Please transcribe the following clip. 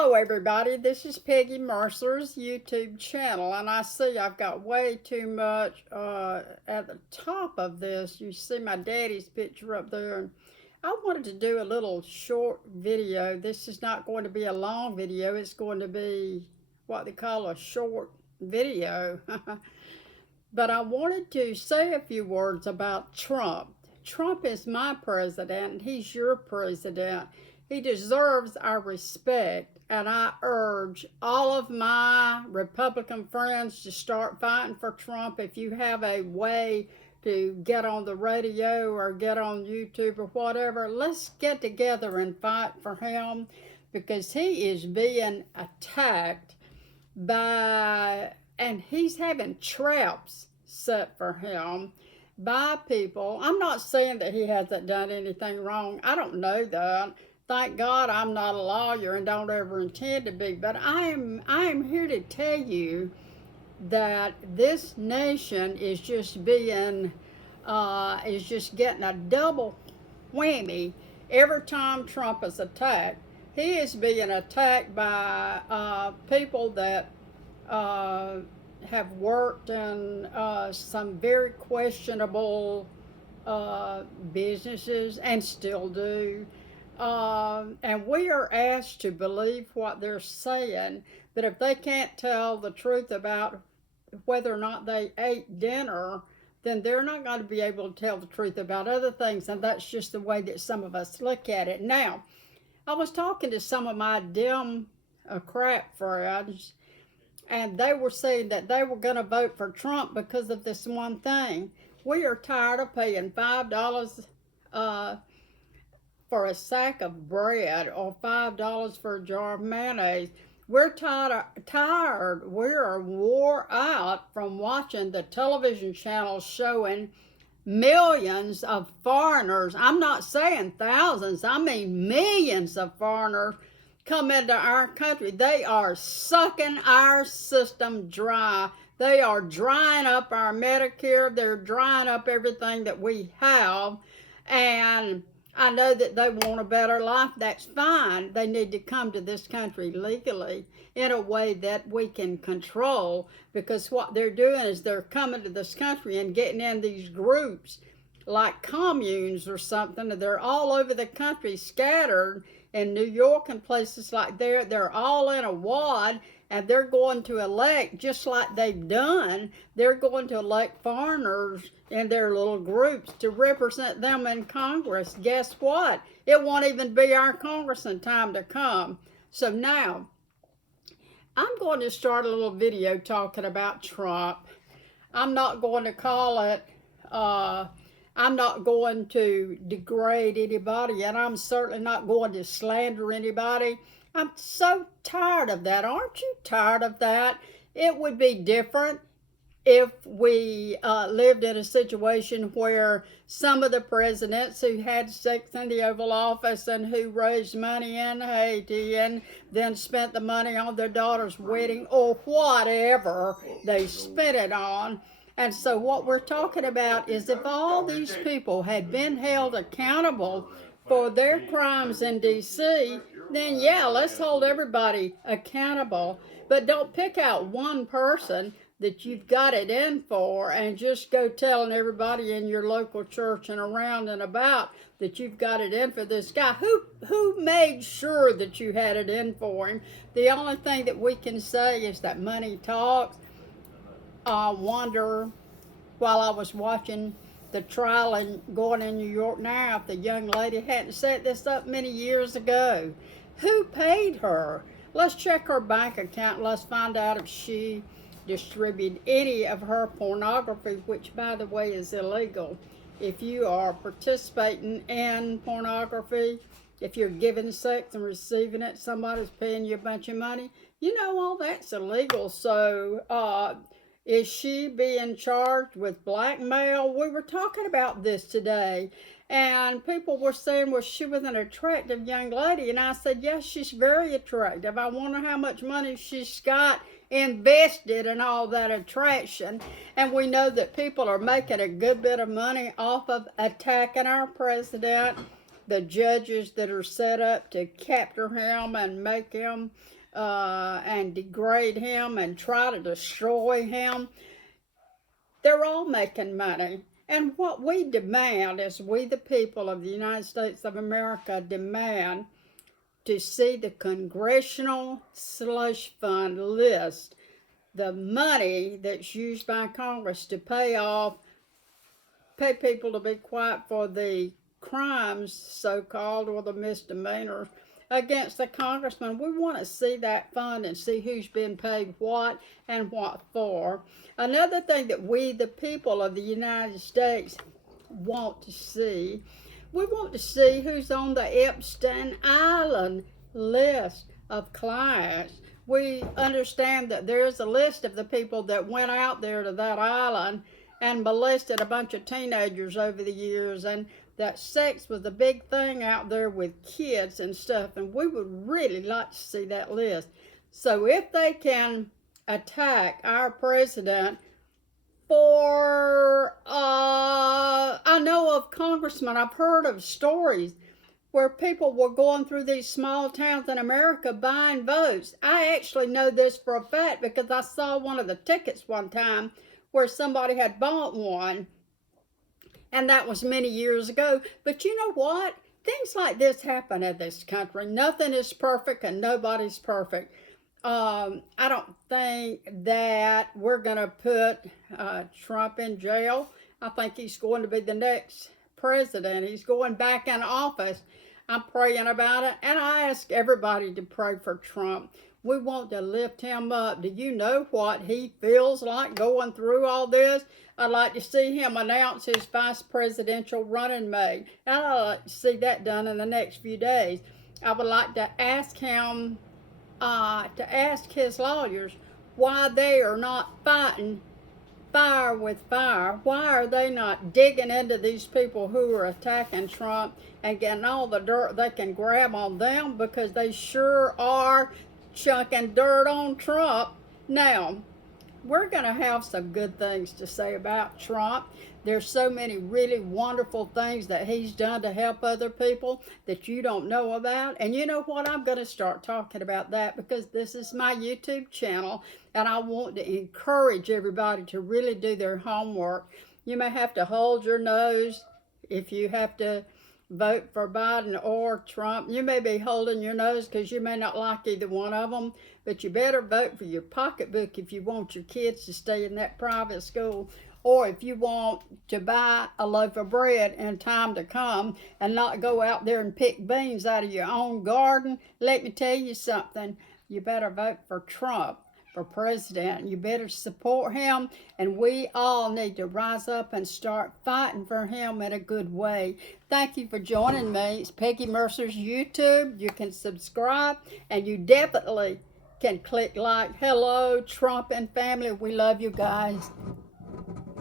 Hello everybody, this is Peggy Mercer's YouTube channel, and I see I've got way too much at the top of this. You see my daddy's picture up there, and I wanted to do a little short video. This is not going to be a long video, it's going to be what they call a short video. But I wanted to say a few words about Trump. Trump is my president, and he's your president. He deserves our respect, and I urge all of my Republican friends to start fighting for Trump. If you have a way to get on the radio or get on YouTube or whatever, let's get together and fight for him, because he is being attacked and he's having traps set for him by people. I'm not saying that he hasn't done anything wrong. I don't know that. Thank God I'm not a lawyer and don't ever intend to be, but I am here to tell you that this nation is just getting a double whammy every time Trump is attacked. He is being attacked by people that have worked in some very questionable businesses and still do. And we are asked to believe what they're saying, that if they can't tell the truth about whether or not they ate dinner, then they're not going to be able to tell the truth about other things, and that's just the way that some of us look at it. Now, I was talking to some of my Democrat friends, and they were saying that they were going to vote for Trump because of this one thing. We are tired of paying $5 for a sack of bread or $5 for a jar of mayonnaise. We're tired. We are wore out from watching the television channels showing millions of foreigners. I'm not saying thousands, I mean millions of foreigners come into our country. They are sucking our system dry. They are drying up our Medicare. They're drying up everything that we have. And I know that they want a better life. That's fine. They need to come to this country legally in a way that we can control, because what they're doing is they're coming to this country and getting in these groups like communes or something. They're all over the country, scattered in New York and places like that. They're all in a wad, and they're going to elect, just like they've done, they're going to elect foreigners in their little groups to represent them in Congress. Guess what? It won't even be our Congress in time to come. So now, I'm going to start a little video talking about Trump. I'm not going to call it, I'm not going to degrade anybody, and I'm certainly not going to slander anybody. I'm so tired of that. Aren't you tired of that? It would be different if we lived in a situation where some of the presidents who had sex in the Oval Office and who raised money in Haiti and then spent the money on their daughter's wedding or whatever they spent it on. And so what we're talking about is, if all these people had been held accountable for their crimes in D.C., then yeah, let's hold everybody accountable. But don't pick out one person that you've got it in for and just go telling everybody in your local church and around and about that you've got it in for this guy. Who made sure that you had it in for him? The only thing that we can say is that money talks. I wonder, while I was watching the trial and going in New York now, if the young lady hadn't set this up many years ago. Who paid her? Let's check her bank account. Let's find out if she distributed any of her pornography, which, by the way, is illegal. If you are participating in pornography, if you're giving sex and receiving it, somebody's paying you a bunch of money, you know all that's illegal. So is she being charged with blackmail? We were talking about this today, and people were saying, well, she was an attractive young lady. And I said, yes, she's very attractive. I wonder how much money she's got invested in all that attraction. And we know that people are making a good bit of money off of attacking our president, the judges that are set up to capture him and make him and degrade him and try to destroy him. They're all making money. And what we demand is, we the people of the United States of America demand to see the Congressional Slush Fund list, the money that's used by Congress to pay people to be quiet for the crimes, so-called, or the misdemeanors against the congressman. We want to see that fund and see who's been paid what and what for. Another thing that we, the people of the United States, want to see, we want to see who's on the Epstein Island list of clients. We understand that there's a list of the people that went out there to that island and molested a bunch of teenagers over the years, and that sex was a big thing out there with kids and stuff, and we would really like to see that list. So if they can attack our president for, I know of congressmen, I've heard of stories where people were going through these small towns in America buying votes. I actually know this for a fact because I saw one of the tickets one time where somebody had bought one, and that was many years ago. But you know what? Things like this happen in this country. Nothing is perfect and nobody's perfect. I don't think that we're going to put Trump in jail. I think he's going to be the next president. He's going back in office. I'm praying about it, and I ask everybody to pray for Trump. We want to lift him up. Do you know what he feels like going through all this? I'd like to see him announce his vice presidential running mate. And I'd like to see that done in the next few days. I would like to ask him, to ask his lawyers why they are not fighting fire with fire. Why are they not digging into these people who are attacking Trump and getting all the dirt they can grab on them? Because they sure are chunking dirt on Trump. Now, we're going to have some good things to say about Trump. There's so many really wonderful things that he's done to help other people that you don't know about. And you know what? I'm going to start talking about that because this is my YouTube channel, and I want to encourage everybody to really do their homework. You may have to hold your nose if you have to vote for Biden or Trump. You may be holding your nose because you may not like either one of them, but you better vote for your pocketbook if you want your kids to stay in that private school, or if you want to buy a loaf of bread in time to come and not go out there and pick beans out of your own garden. Let me tell you something, you better vote for Trump for president. You better support him, and we all need to rise up and start fighting for him in a good way. Thank you for joining me. It's Peggy Mercer's YouTube. You can subscribe, and you definitely can click like. Hello, Trump and family. We love you guys.